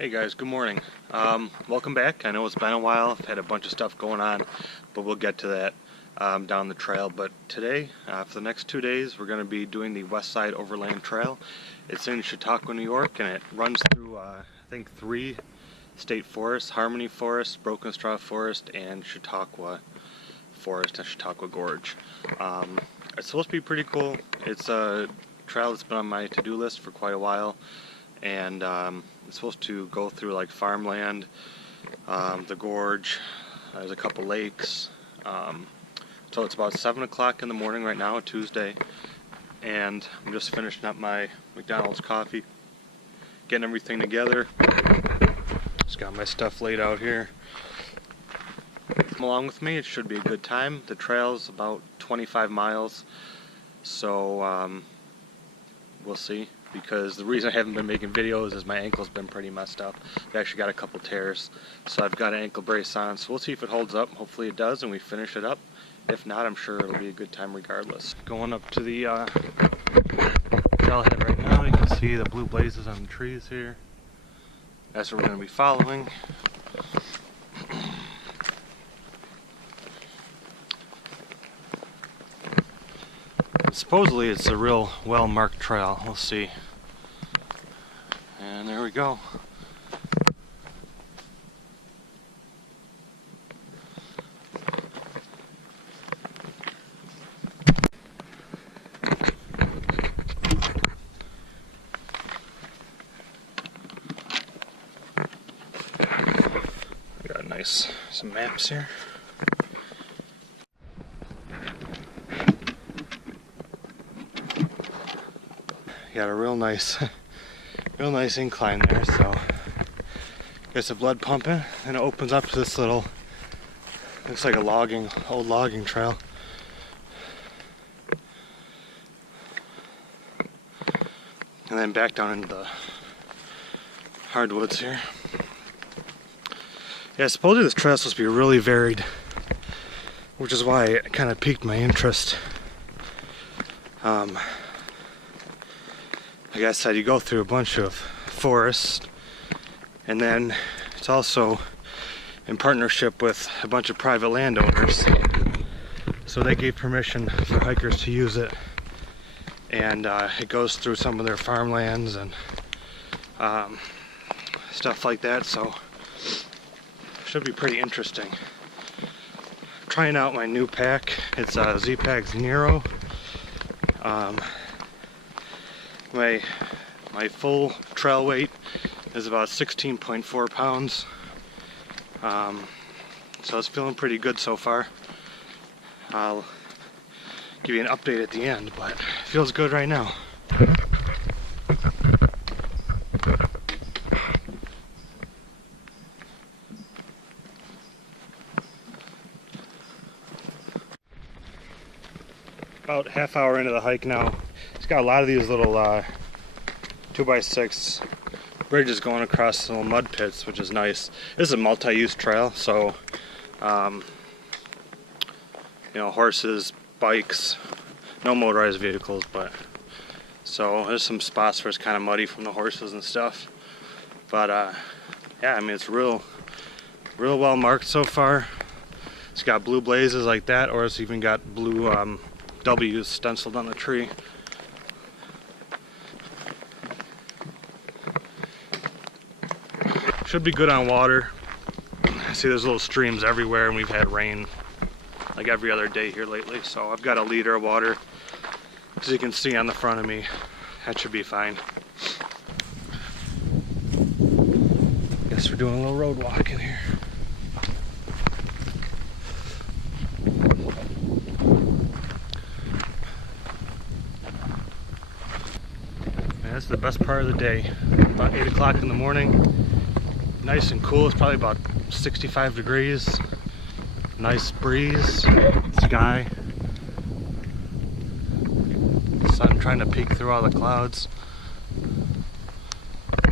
Hey guys, good morning. Welcome back. I know it's been a while. I've had a bunch of stuff going on, but we'll get to that down the trail. But today, for the next 2 days, we're going to be doing the Westside Overland Trail. It's in Chautauqua, New York, and it runs through, I think, 3 state forests: Harmony Forest, Broken Straw Forest, and Chautauqua Forest and Chautauqua Gorge. It's supposed to be pretty cool. It's a trail that's been on my to-do list for quite a while, and it's supposed to go through like farmland, the gorge. There's a couple lakes. So it's about 7 o'clock in the morning right now, Tuesday, and I'm just finishing up my McDonald's coffee, getting everything together. Just got my stuff laid out here. Come along with me, it should be a good time. The trail's about 25 miles, so we'll see. Because the reason I haven't been making videos is my ankle's been pretty messed up. I actually got a couple tears, so I've got an ankle brace on, so we'll see if it holds up. Hopefully it does and we finish it up. If not, I'm sure it'll be a good time regardless. Going up to the trailhead right now, you can see the blue blazes on the trees here. That's what we're going to be following. Supposedly it's a real well-marked trail. We'll see. And there we go. I got some maps here. Got a real nice incline there, so gets the blood pumping, and it opens up to this little, looks like a old logging trail. And then back down into the hardwoods here. Yeah, supposedly this trail is supposed to be really varied, which is why it kind of piqued my interest. Like I said, you go through a bunch of forests, and then it's also in partnership with a bunch of private landowners. So they gave permission for hikers to use it, and it goes through some of their farmlands and stuff like that, so it should be pretty interesting. Trying out my new pack. It's a Z-Pack Nero. My full trail weight is about 16.4 pounds, so it's feeling pretty good so far. I'll give you an update at the end, but it feels good right now. About half hour into the hike now. It's got a lot of these little 2x6 bridges going across little mud pits, which is nice. This is a multi-use trail, so horses, bikes, no motorized vehicles, but so there's some spots where it's kind of muddy from the horses and stuff. But yeah, I mean, it's real well marked so far. It's got blue blazes like that, or it's even got blue W's stenciled on the tree. Should be good on water. I see there's little streams everywhere, and we've had rain like every other day here lately, so I've got a liter of water, as you can see on the front of me. That should be fine. Guess we're doing a little road walk in here. And that's the best part of the day. About 8 o'clock in the morning. Nice and cool. It's probably about 65 degrees. Nice breeze. Sky. Sun trying to peek through all the clouds.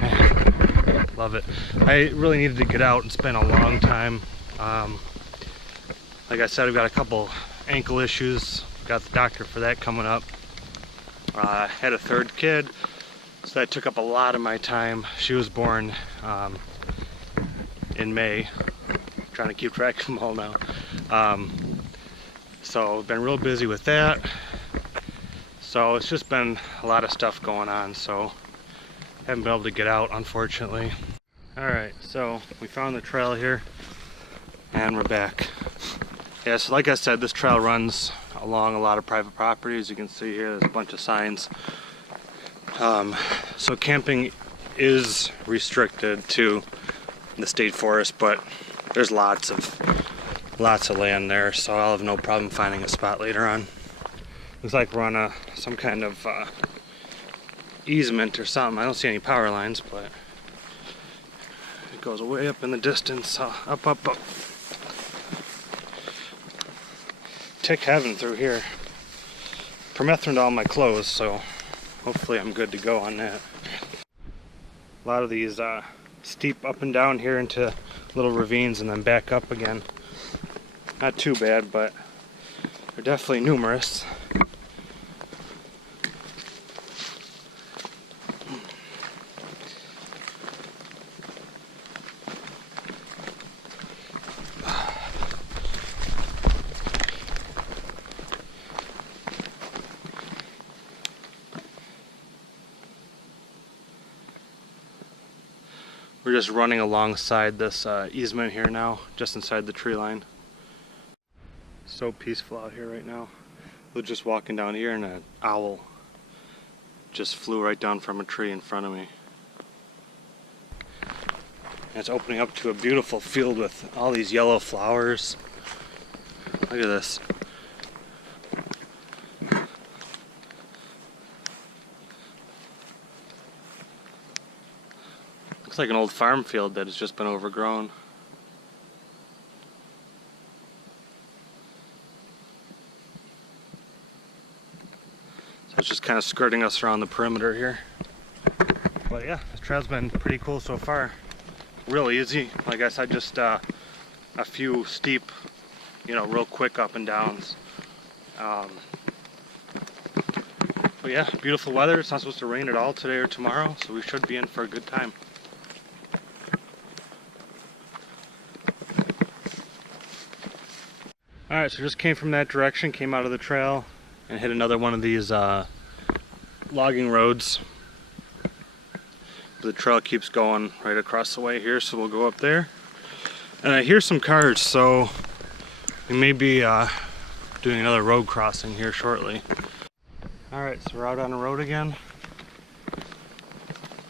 Man, love it. I really needed to get out and spend a long time. Like I said, I've got a couple ankle issues. Got the doctor for that coming up. Had a third kid, So that took up a lot of my time. She was born in May. Trying to keep track of them all now. So I've been real busy with that. So it's just been a lot of stuff going on, so haven't been able to get out, unfortunately. Alright, so we found the trail here and we're back. Yeah, so like I said, this trail runs along a lot of private property. As you can see here, there's a bunch of signs. So camping is restricted to the state forest, but there's lots of land there, so I'll have no problem finding a spot later on. Looks like we're on some kind of easement or something. I don't see any power lines, but it goes way up in the distance. Up. Tick heaven through here. Permethrined all my clothes, so hopefully I'm good to go on that. A lot of these steep up and down here into little ravines and then back up again. Not too bad, but they're definitely numerous. We're just running alongside this easement here now, just inside the tree line. So peaceful out here right now. We're just walking down here and an owl just flew right down from a tree in front of me. And it's opening up to a beautiful field with all these yellow flowers. Look at this. Looks like an old farm field that has just been overgrown. So it's just kind of skirting us around the perimeter here. But yeah, this trail's been pretty cool so far. Real easy. Like I said, just a few steep, real quick up and downs. But yeah, beautiful weather. It's not supposed to rain at all today or tomorrow, so we should be in for a good time. Alright, so just came from that direction, came out of the trail, and hit another one of these logging roads. The trail keeps going right across the way here, so we'll go up there. And I hear some cars, so we may be doing another road crossing here shortly. Alright, so we're out on the road again.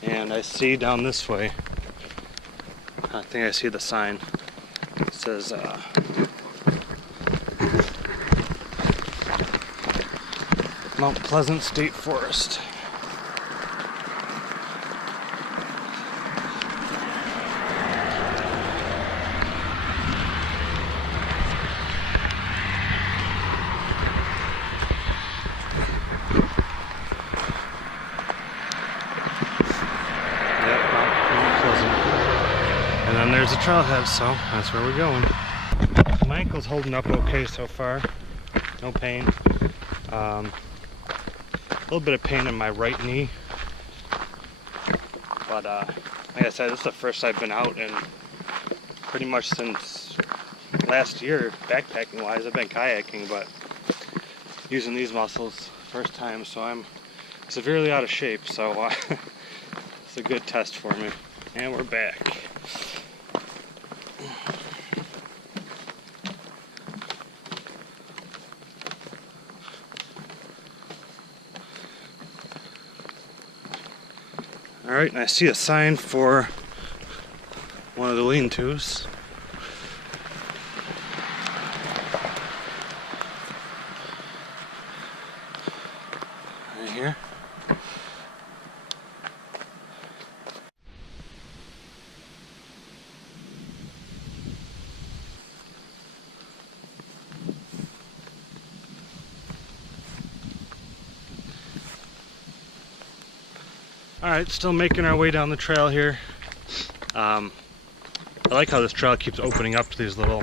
And I see down this way, I think I see the sign. It says, Mount Pleasant State Forest. Yep, Mount Pleasant. And then there's a trailhead, so that's where we're going. My ankle's holding up okay so far. No pain. A little bit of pain in my right knee, but like I said, this is the first I've been out in pretty much since last year, backpacking wise. I've been kayaking, but using these muscles first time, so I'm severely out of shape, so it's a good test for me. And we're back. Alright, and I see a sign for one of the lean-tos. Right here. Alright, still making our way down the trail here. I like how this trail keeps opening up to these little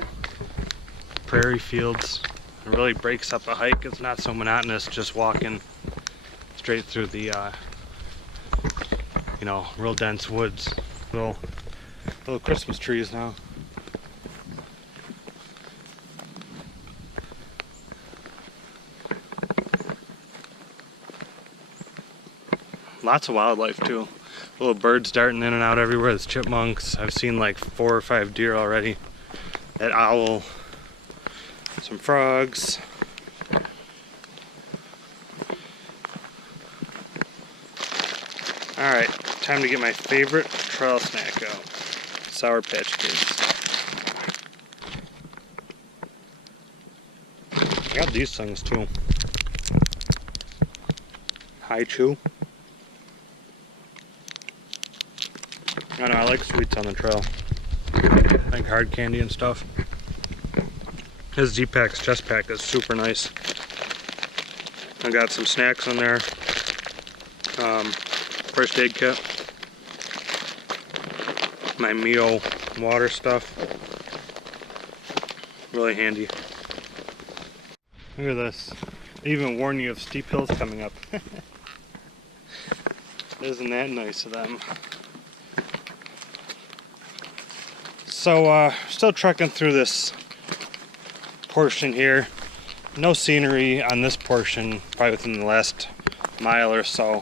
prairie fields. It really breaks up the hike. It's not so monotonous just walking straight through the you know, real dense woods. Little Christmas trees now. Lots of wildlife too. Little birds darting in and out everywhere. There's chipmunks. I've seen like 4 or 5 deer already. That owl. Some frogs. Alright, time to get my favorite trail snack out. Sour Patch Kids. I got these things too. High Chew. I know, I like sweets on the trail. Like hard candy and stuff. His Z-Pack's chest pack is super nice. I got some snacks in there. First aid kit. My Mio water stuff. Really handy. Look at this. They even warn you of steep hills coming up. Isn't that nice of them? So, still trekking through this portion here. No scenery on this portion, probably within the last mile or so.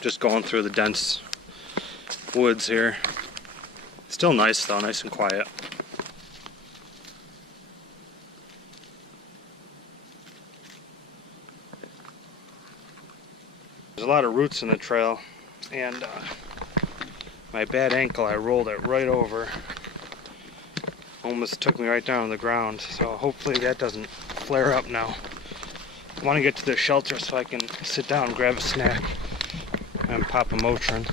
Just going through the dense woods here. Still nice though, nice and quiet. There's a lot of roots in the trail, and my bad ankle, I rolled it right over. Almost took me right down on the ground, so hopefully that doesn't flare up now. I want to get to the shelter so I can sit down and grab a snack and pop a Motrin.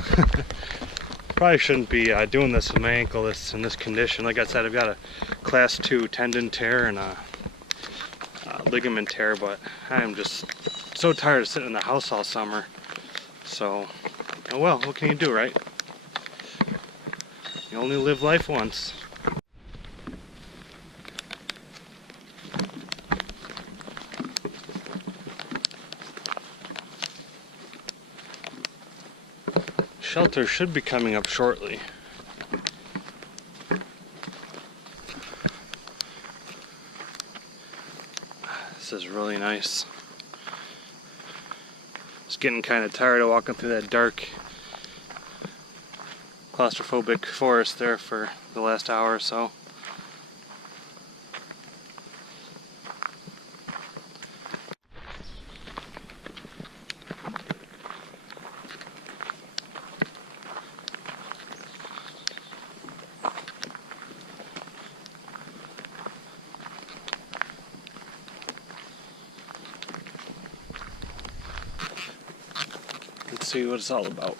Probably shouldn't be doing this with my ankle in this condition. Like I said, I've got a class 2 tendon tear and a ligament tear, but I'm just so tired of sitting in the house all summer. So, oh well, what can you do, right? You only live life once. Shelter should be coming up shortly. This is really nice. Just getting kind of tired of walking through that dark, claustrophobic forest there for the last hour or so. Let's see what it's all about.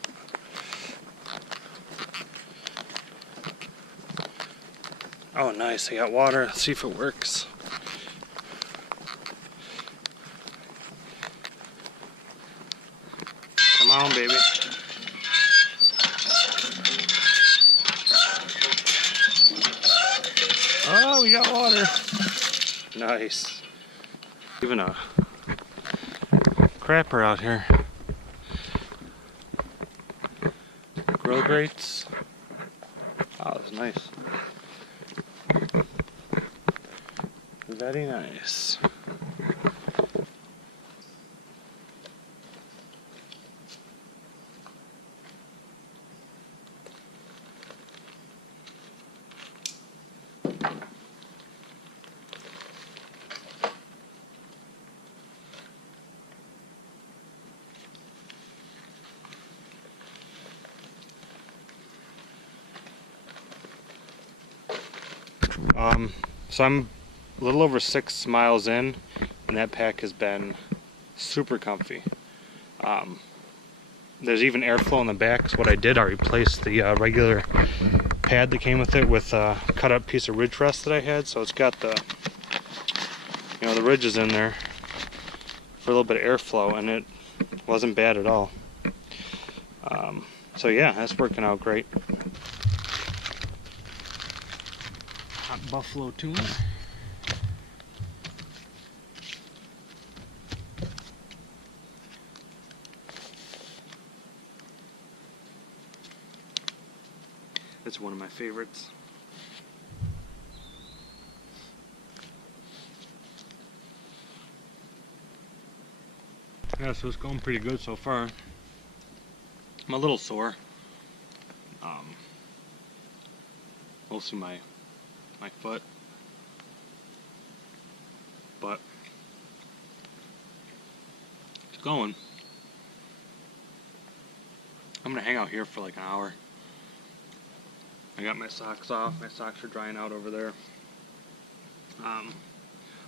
Oh nice, I got water. Let's see if it works. Come on, baby. Oh, we got water. Nice. Even a crapper out here. Grill grates. Oh, that's nice. Very nice. So I'm a little over 6 miles in, and that pack has been super comfy. There's even airflow in the back. So what I did, I replaced the regular pad that came with it with a cut up piece of ridge rest that I had. So it's got the, you know, the ridges in there for a little bit of airflow, and it wasn't bad at all. So yeah, that's working out great. Hot buffalo tuna. That's one of my favorites. Yeah, so it's going pretty good so far. I'm a little sore. Mostly my foot. But it's going. I'm gonna hang out here for like an hour. I got my socks off. My socks are drying out over there.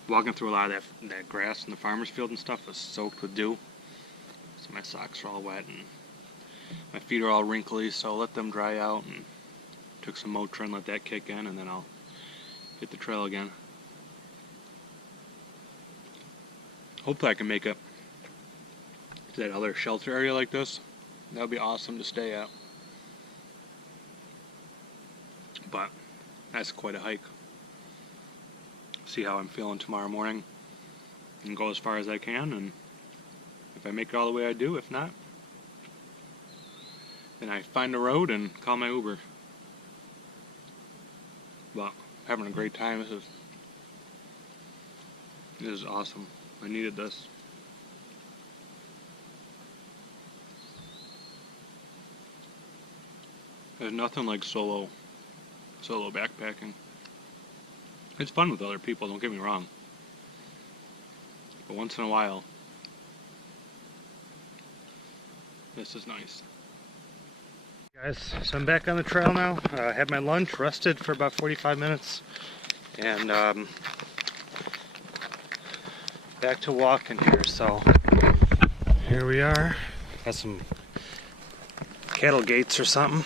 Walking through a lot of that grass in the farmer's field and stuff was soaked with dew. So my socks are all wet and my feet are all wrinkly, so I'll let them dry out and took some Motrin, let that kick in, and then I'll hit the trail again. Hopefully I can make it to that other shelter area like this. That would be awesome to stay at. But that's quite a hike. See how I'm feeling tomorrow morning and go as far as I can, and if I make it all the way I do. If not, then I find a road and call my Uber. But having a great time. This is awesome. I needed this. There's nothing like solo backpacking. It's fun with other people, don't get me wrong. But once in a while, this is nice. Guys, so I'm back on the trail now. I had my lunch, rested for about 45 minutes, and back to walking here. So here we are. Got some cattle gates or something.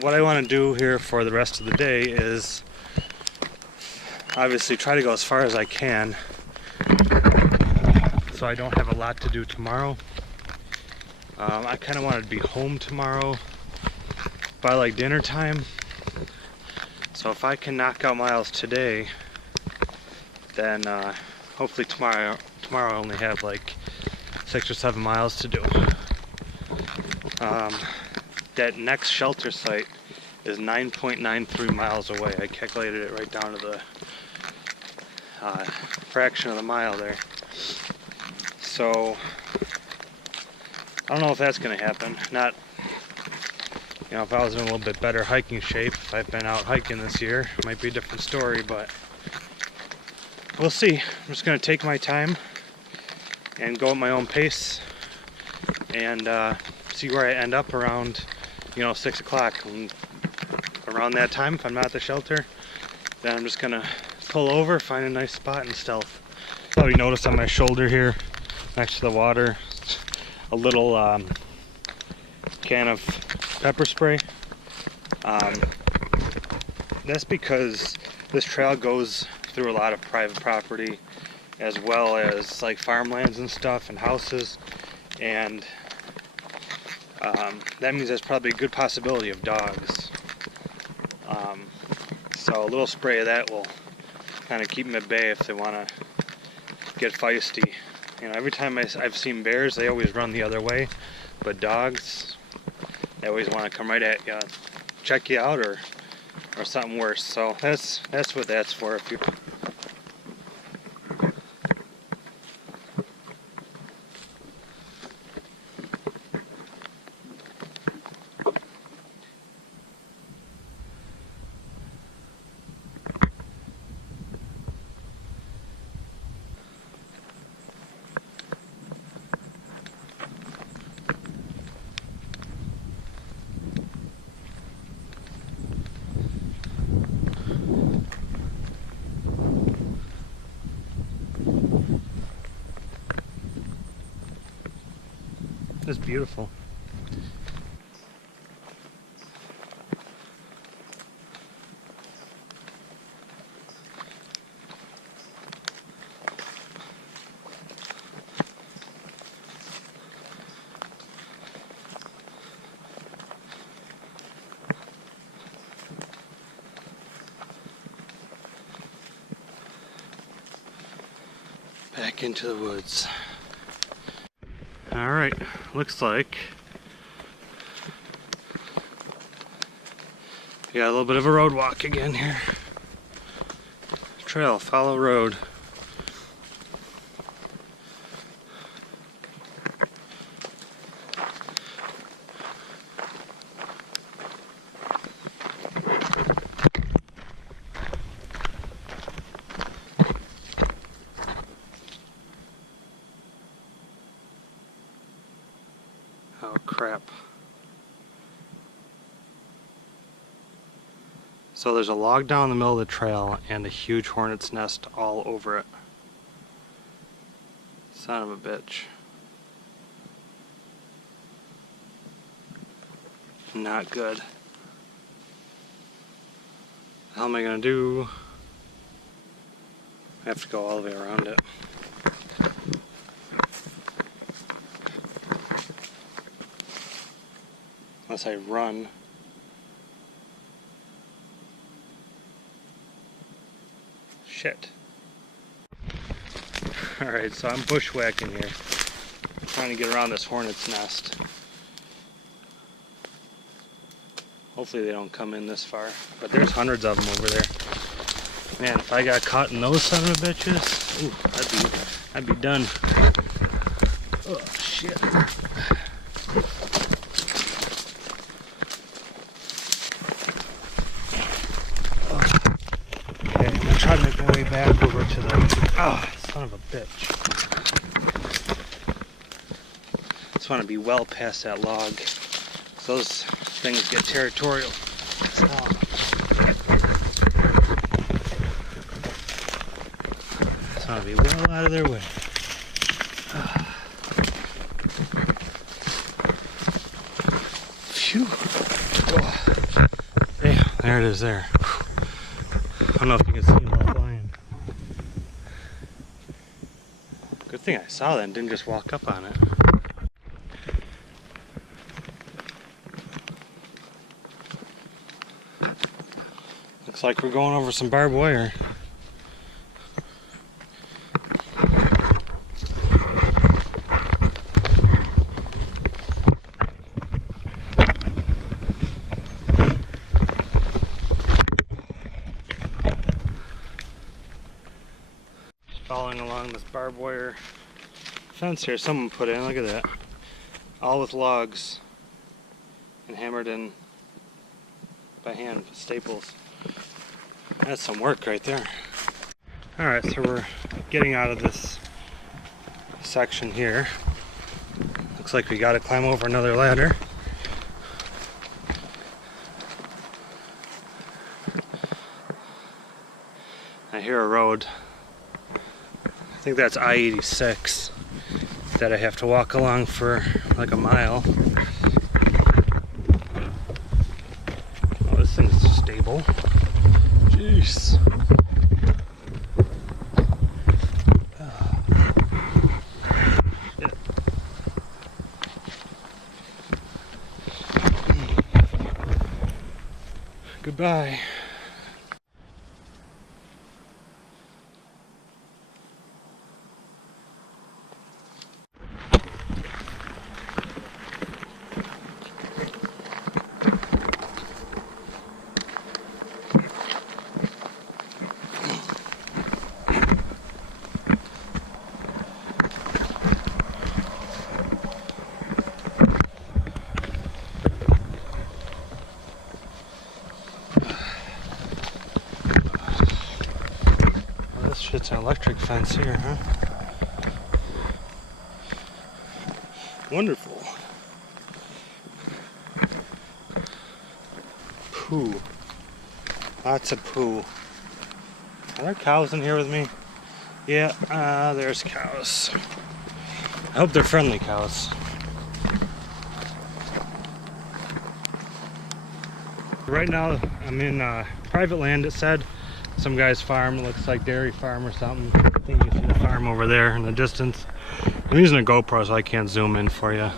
What I want to do here for the rest of the day is obviously try to go as far as I can, so I don't have a lot to do tomorrow. I kind of want to be home tomorrow by like dinner time. So if I can knock out miles today, then hopefully tomorrow I only have like 6 or 7 miles to do. That next shelter site is 9.93 miles away. I calculated it right down to the fraction of the mile there. So I don't know if that's going to happen. Not, you know, if I was in a little bit better hiking shape, if I've been out hiking this year, it might be a different story, but we'll see. I'm just going to take my time and go at my own pace and see where I end up around, 6 o'clock. And around that time, if I'm not at the shelter, then I'm just going to pull over, find a nice spot and stealth. Probably noticed on my shoulder here, next to the water, a little can of pepper spray. That's because this trail goes through a lot of private property, as well as like farmlands and stuff and houses, and that means there's probably a good possibility of dogs. So a little spray of that will kind of keep them at bay if they want to get feisty. Every time I've seen bears, they always run the other way, but dogs, they always want to come right at you, check you out, or something worse. So that's what that's for. If you It's beautiful. Back into the woods. Alright, looks like We got a little bit of a road walk again here. Trail, follow road. Oh crap. So there's a log down in the middle of the trail and a huge hornet's nest all over it. Son of a bitch. Not good. What the hell am I gonna do? I have to go all the way around it. Unless I run. Shit. Alright, so I'm bushwhacking here. Trying to get around this hornet's nest. Hopefully they don't come in this far. But there's hundreds of them over there. Man, if I got caught in those son of a bitches, ooh, I'd be done. Oh shit. Try to make my way back over to the... Oh, son of a bitch. Just want to be well past that log. Those things get territorial. Oh. Just want to be well out of their way. Phew. Oh. Damn, there it is there. I don't know if you can see him while flying. Good thing I saw that and didn't just walk up on it. Looks like we're going over some barbed wire. Following along this barbed wire fence here someone put in, look at that. All with logs and hammered in by hand with staples. That's some work right there. Alright, so we're getting out of this section here. Looks like we gotta climb over another ladder. I hear a road. I think that's I-86 that I have to walk along for like a mile. Oh, this thing's stable. Jeez. Yeah. Goodbye. It's an electric fence here, huh? Wonderful. Poo. Lots of poo. Are there cows in here with me? Yeah, there's cows. I hope they're friendly cows. Right now I'm in private land, it said. Some guy's farm, it looks like dairy farm or something. I think you see the farm over there in the distance. I'm using a GoPro so I can't zoom in for you.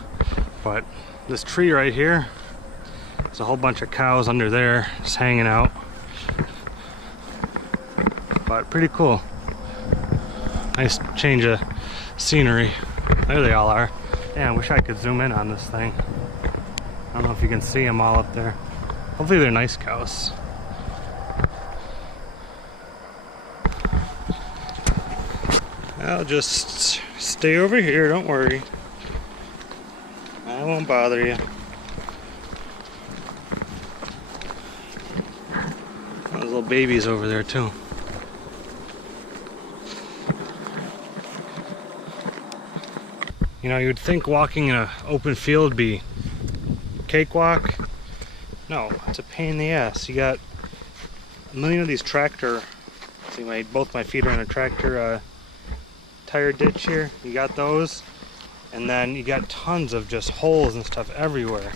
But this tree right here, there's a whole bunch of cows under there just hanging out. But pretty cool. Nice change of scenery. There they all are. Yeah, I wish I could zoom in on this thing. I don't know if you can see them all up there. Hopefully they're nice cows. I'll just stay over here, don't worry. I won't bother you. Those little babies over there too. You know, you'd think walking in an open field would be cakewalk. No, it's a pain in the ass. You got a million of these tractor. See, both my feet are in a tractor tire ditch here. You got those, and then you got tons of just holes and stuff everywhere.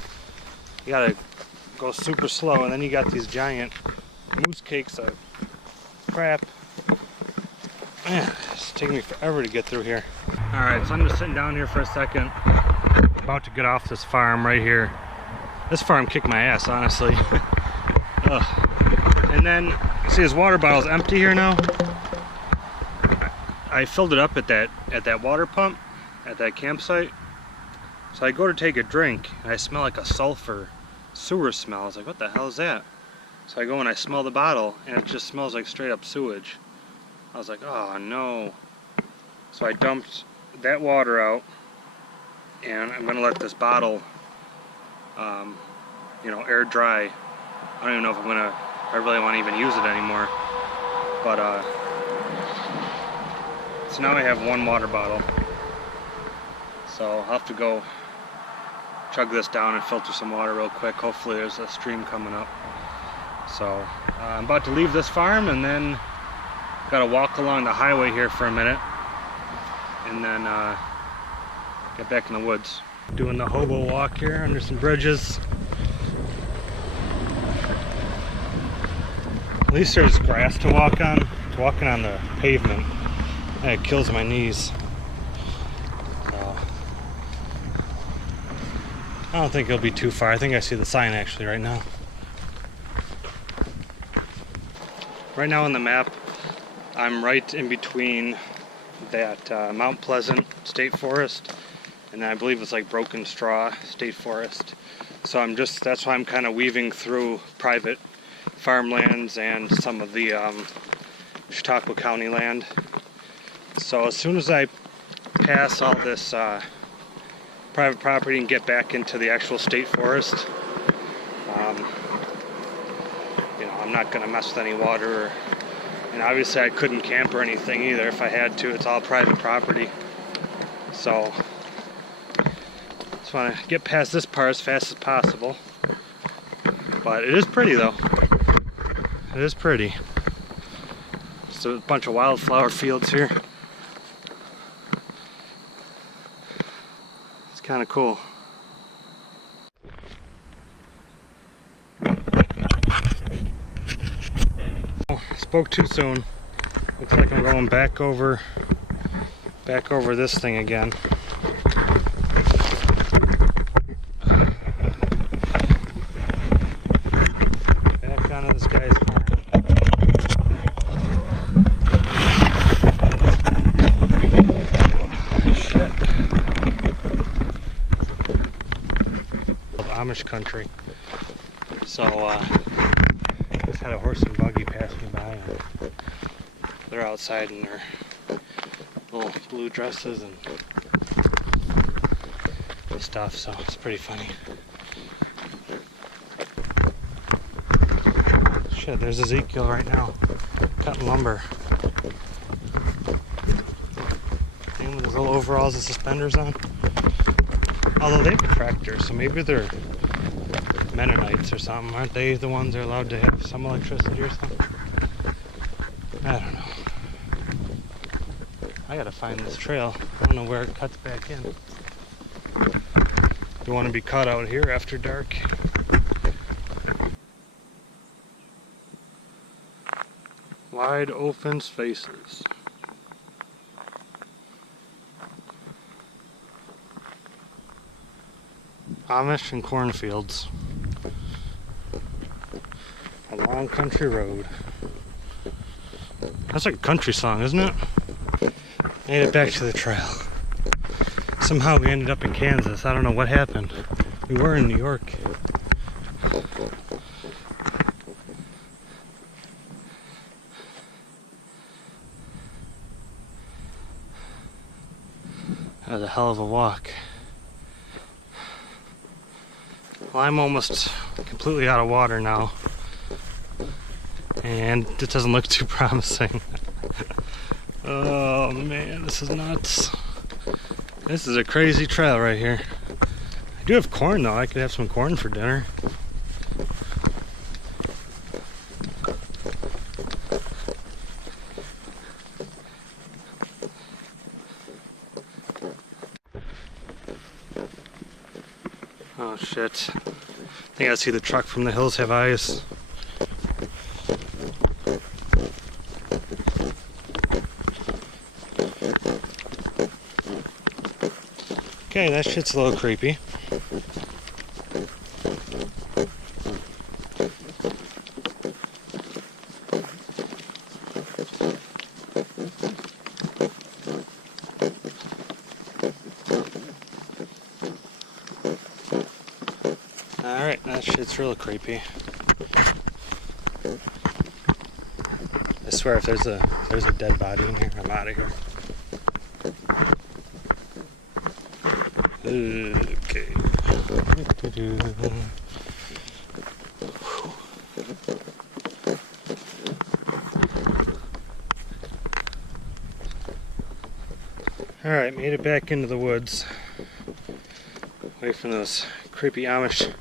You gotta go super slow, and then you got these giant moose cakes of crap. Man, it's taking me forever to get through here. Alright, so I'm just sitting down here for a second. About to get off this farm right here. This farm kicked my ass, honestly. Ugh. And then, see, his water bottle's empty here now. I filled it up at that water pump at that campsite. So I go to take a drink and I smell like a sulfur sewer smell. I was like, what the hell is that? So I go and I smell the bottle and it just smells like straight up sewage. I was like, oh no. So I dumped that water out and I'm gonna let this bottle you know, air dry. I don't even know if I really want to even use it anymore. But so now I have one water bottle. So I'll have to go chug this down and filter some water real quick. Hopefully there's a stream coming up. So I'm about to leave this farm and then gotta walk along the highway here for a minute and then get back in the woods. Doing the hobo walk here under some bridges. At least there's grass to walk on. Walking on the pavement, it kills my knees. So I don't think it'll be too far. I think I see the sign actually right now. Right now on the map, I'm right in between that Mount Pleasant State Forest and I believe it's like Broken Straw State Forest. So that's why I'm kind of weaving through private farmlands and some of the Chautauqua County land. So as soon as I pass all this private property and get back into the actual state forest, you know, I'm not going to mess with any water. And obviously I couldn't camp or anything either if I had to. It's all private property. So just want to get past this part as fast as possible. But it is pretty though. It is pretty. Just a bunch of wildflower fields here. It's kind of cool. Oh, spoke too soon. Looks like I'm going back over this thing again. Back onto this guy's farm. Amish country. So just had a horse and buggy pass me by and they're outside in their little blue dresses and stuff, so it's pretty funny. Shit, there's Ezekiel right now cutting lumber. Him with his little overalls and suspenders on. Although they have a tractor, so maybe they're Mennonites or something. Aren't they the ones that are allowed to have some electricity or something? I don't know. I gotta find this trail. I don't know where it cuts back in. You want to be caught out here after dark. Wide open spaces. Amish and cornfields. A long country road. That's like a country song, isn't it? Made it back to the trail. Somehow we ended up in Kansas. I don't know what happened. We were in New York. That was a hell of a walk. Well, I'm almost completely out of water now, and it doesn't look too promising. Oh man, this is nuts. This is a crazy trail right here. I do have corn though. I could have some corn for dinner. Oh shit. I think I see the truck from the Hills Have Eyes. Okay, that shit's a little creepy. Alright, that shit's real creepy. I swear if there's a dead body in here, I'm out of here. Okay. Alright, made it back into the woods. Away from those creepy Amish.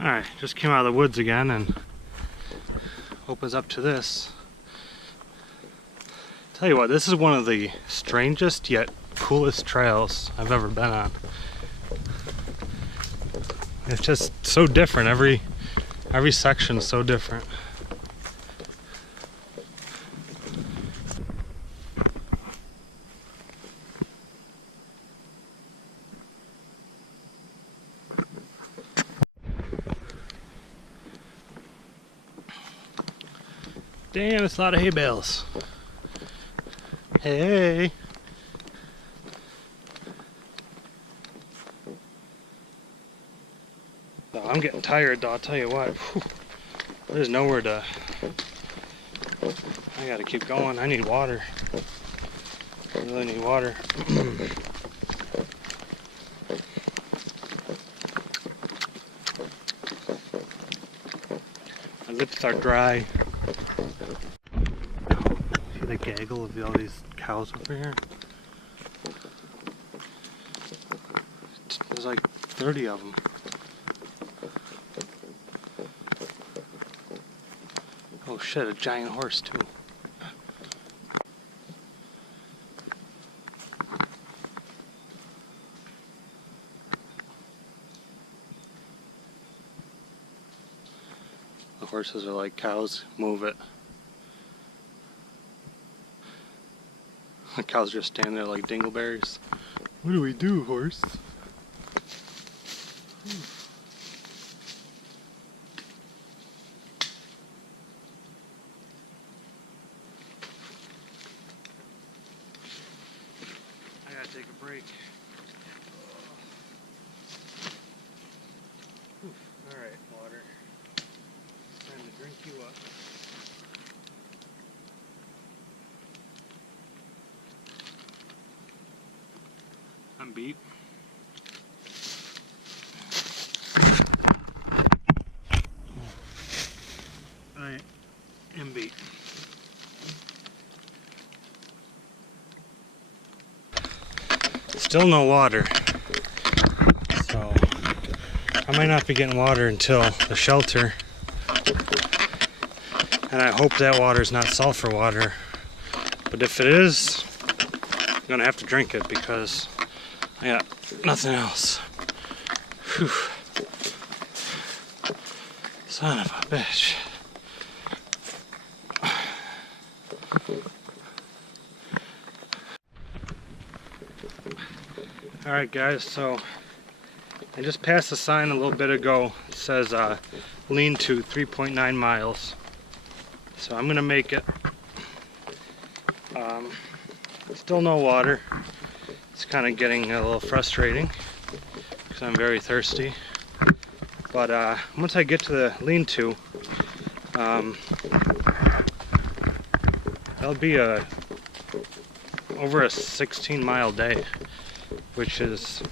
Alright, just came out of the woods again and opens up to this. Tell you what, this is one of the strangest yet coolest trails I've ever been on. It's just so different. Every section is so different. Damn, it's a lot of hay bales. Hey. Oh, I'm getting tired though, I'll tell you what. Whew. There's nowhere to... I gotta keep going. I need water. I really need water. My lips are dry. See the gaggle of all these cows over here? There's like 30 of them. Oh shit, a giant horse too. The horses are like cows, move it. The cows just stand there like dingleberries. What do we do, horse? I gotta take a break. Alright, water. Time to drink you up. I'm beat. I am beat. Still no water. So I might not be getting water until the shelter. And I hope that water is not sulfur water. But if it is, I'm gonna have to drink it because I got nothing else. Whew. Son of a bitch. Alright guys, so I just passed a sign a little bit ago. It says lean to 3.9 miles. So I'm gonna make it. Still no water. It's kind of getting a little frustrating because I'm very thirsty. But once I get to the lean-to, that'll be over a 16-mile day, which is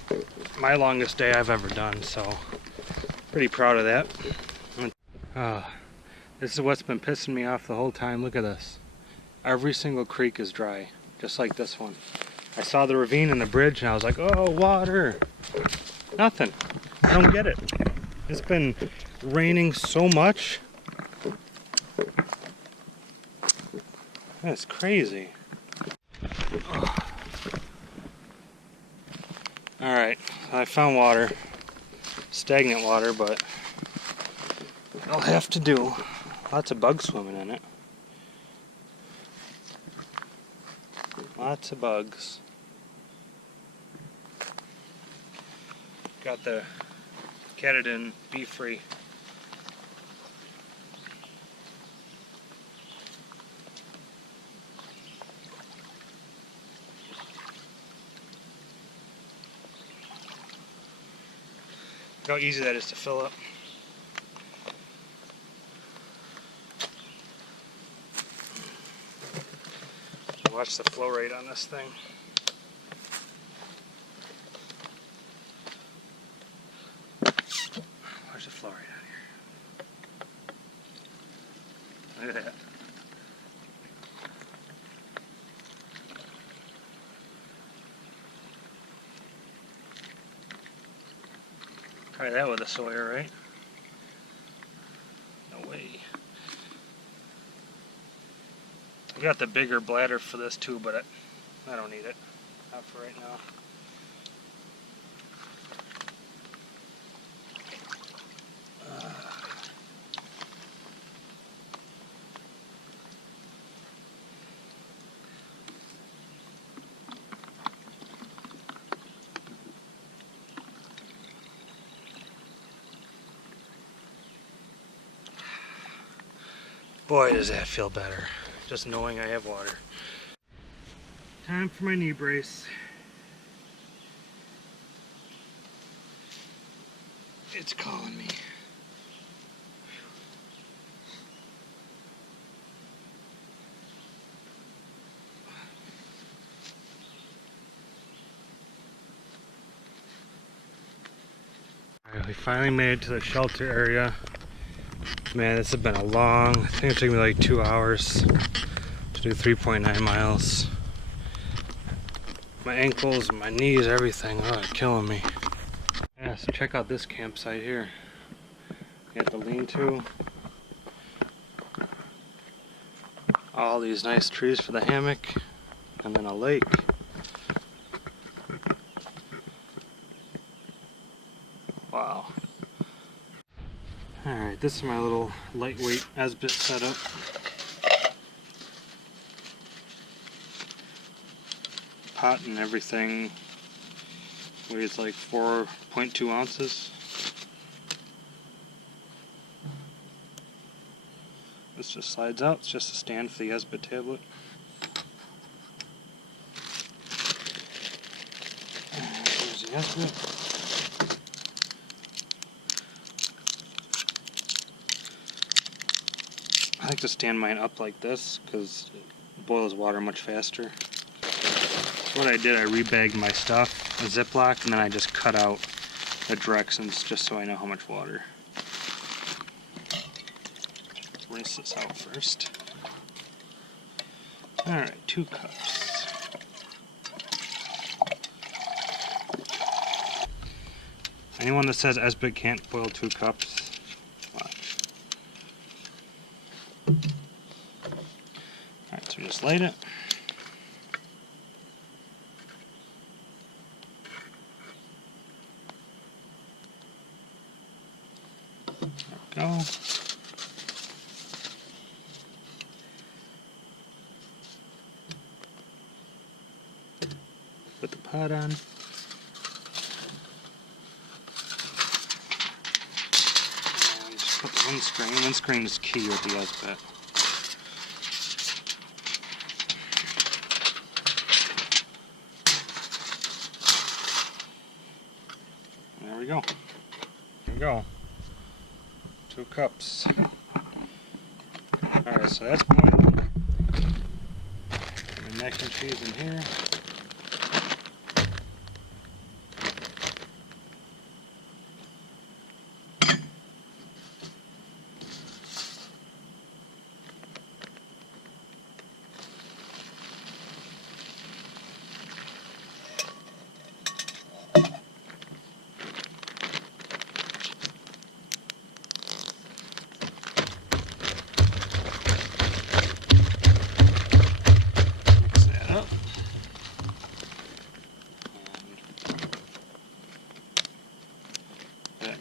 my longest day I've ever done, so pretty proud of that. This is what's been pissing me off the whole time. Look at this. Every single creek is dry, just like this one. I saw the ravine and the bridge and I was like, oh, water. Nothing. I don't get it. It's been raining so much. That's crazy. Alright, I found water. Stagnant water, but it'll have to do. Lots of bugs swimming in it. Lots of bugs. Got the Katadyn Be Free. Look how easy that is to fill up. Watch the flow rate on this thing. Watch the flow rate on here. Look at that. Try that with a Sawyer, right? No way. I got the bigger bladder for this too, but I don't need it. Not for right now. Boy, does that feel better. Just knowing I have water. Time for my knee brace. It's calling me. Alright, we finally made it to the shelter area. Man, this has been a long, I think it took me like 2 hours to do 3.9 miles. My ankles, my knees, everything, oh, it's killing me. Yeah, so check out this campsite here. You got the lean-to. All these nice trees for the hammock, and then a lake. Wow. Alright, this is my little lightweight Esbit setup. Pot and everything weighs like 4.2 ounces. This just slides out, it's just a stand for the Esbit tablet. There's the Esbit. I like to stand mine up like this because it boils water much faster. What I did, I rebagged my stuff, a Ziploc, and then I just cut out the directions just so I know how much water. Rinse this out first. Alright, 2 cups. Anyone that says Esbit can't boil 2 cups, watch. Alright, so we just light it. There we go. Put the pot on. And just put the windscreen. Windscreen is key with the Esbit. There we go. There we go. 2 cups. Alright, so that's boiling. My mac and cheese in here.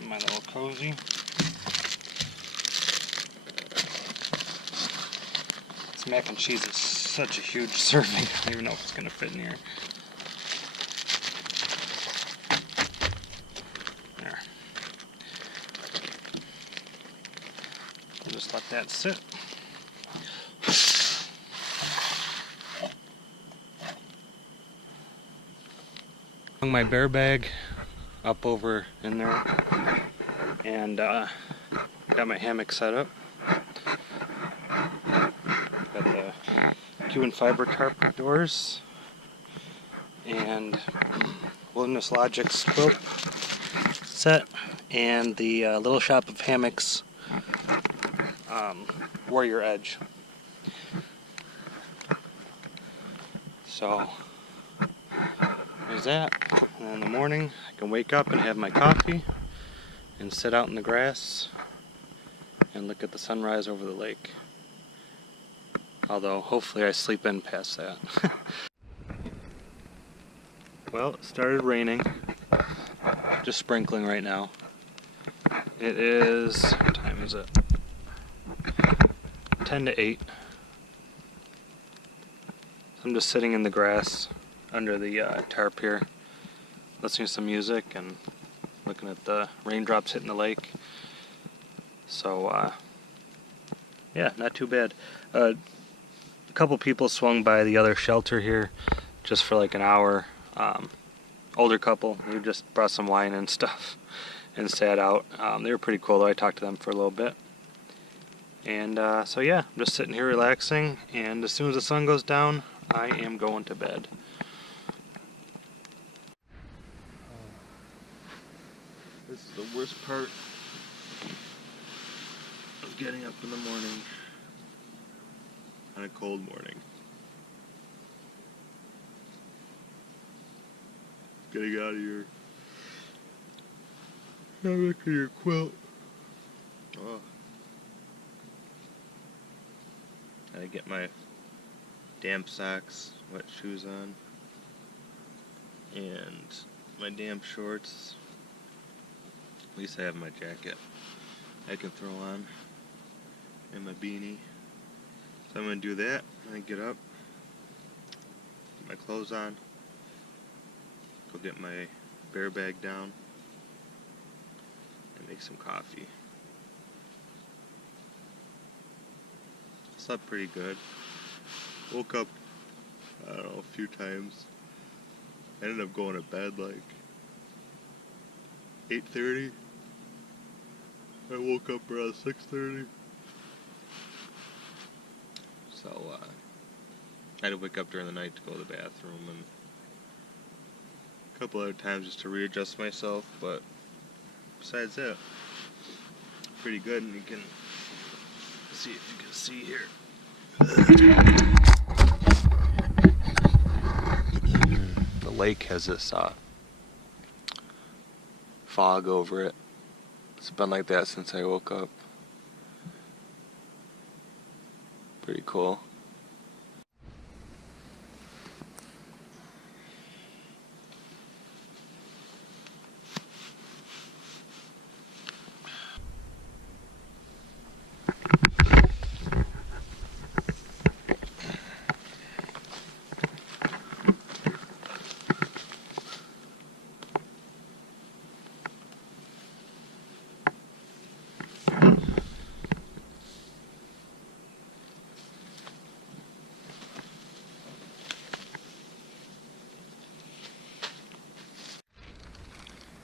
My little cozy. This mac and cheese is such a huge serving. I don't even know if it's going to fit in here. There. We'll just let that sit. Hung my bear bag up over in there, and got my hammock set up. Got the Cuban fiber tarp doors and Wilderness Logic's quilt set, and the Little Shop of Hammocks Warrior Edge. So there's that. And then in the morning I can wake up and have my coffee and sit out in the grass and look at the sunrise over the lake. Although hopefully I sleep in past that. Well, it started raining. Just sprinkling right now. It is, what time is it? 10 to 8. So I'm just sitting in the grass under the tarp here, listening to some music and looking at the raindrops hitting the lake. So yeah, not too bad. A couple people swung by the other shelter here just for like an hour. Older couple, they just brought some wine and stuff and sat out. They were pretty cool though. I talked to them for a little bit. And so yeah, I'm just sitting here relaxing, and as soon as the sun goes down, I am going to bed. This is the worst part of getting up in the morning on a cold morning. Getting out of your hammock or your quilt. Oh. I get my damp socks, wet shoes on, and my damp shorts. At least I have my jacket I can throw on, and my beanie. So I'm going to do that, and then get up, put my clothes on, go get my bear bag down, and make some coffee. Slept pretty good. Woke up, I don't know, a few times. I ended up going to bed like 8:30. I woke up around 6:30. So I had to wake up during the night to go to the bathroom and a couple other times just to readjust myself, but besides that, pretty good. And you can see if you can see here. The lake has this fog over it. It's been like that since I woke up. Pretty cool.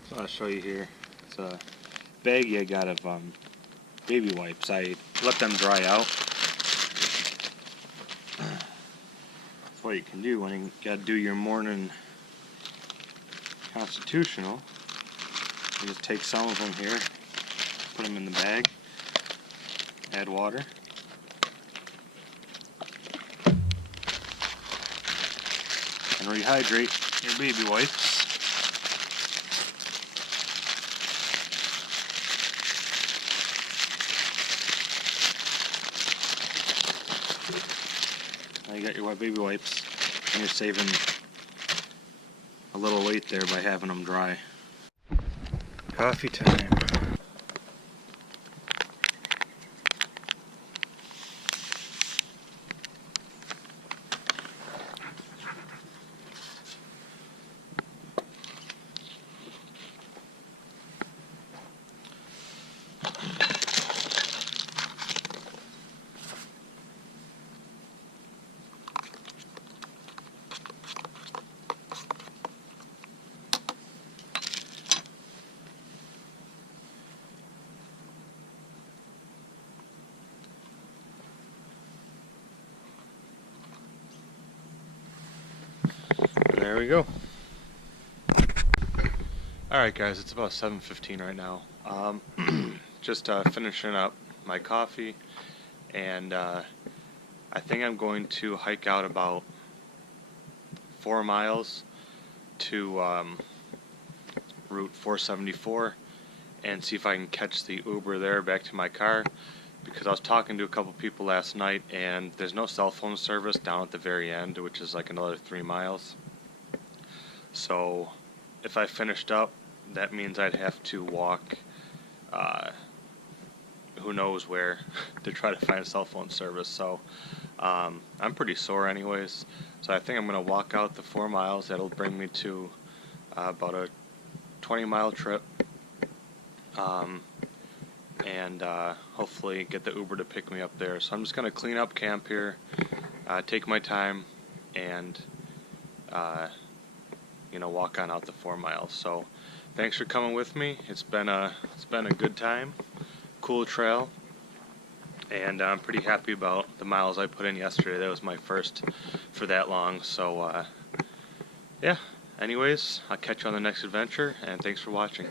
So I'll show you here. It's a baggie I got of baby wipes. I let them dry out. That's what you can do when you gotta do your morning constitutional. You just take some of them here, put them in the bag, add water. And rehydrate your baby wipes. Now you got your wet baby wipes, and you're saving a little weight there by having them dry. Coffee time. There we go. Alright guys, it's about 7:15 right now. Just finishing up my coffee, and I think I'm going to hike out about 4 miles to Route 474 and see if I can catch the Uber there back to my car, because I was talking to a couple people last night and there's no cell phone service down at the very end, which is like another 3 miles. So if I finished up, that means I'd have to walk who knows where to try to find cell phone service. So I'm pretty sore anyways, so I think I'm going to walk out the 4 miles. That'll bring me to about a 20-mile trip, and hopefully get the Uber to pick me up there. So I'm just going to clean up camp here, take my time, and you know, walk on out the 4 miles. So thanks for coming with me. It's been a good time, cool trail, and I'm pretty happy about the miles I put in yesterday. That was my first for that long. So yeah, anyways, I'll catch you on the next adventure, and thanks for watching.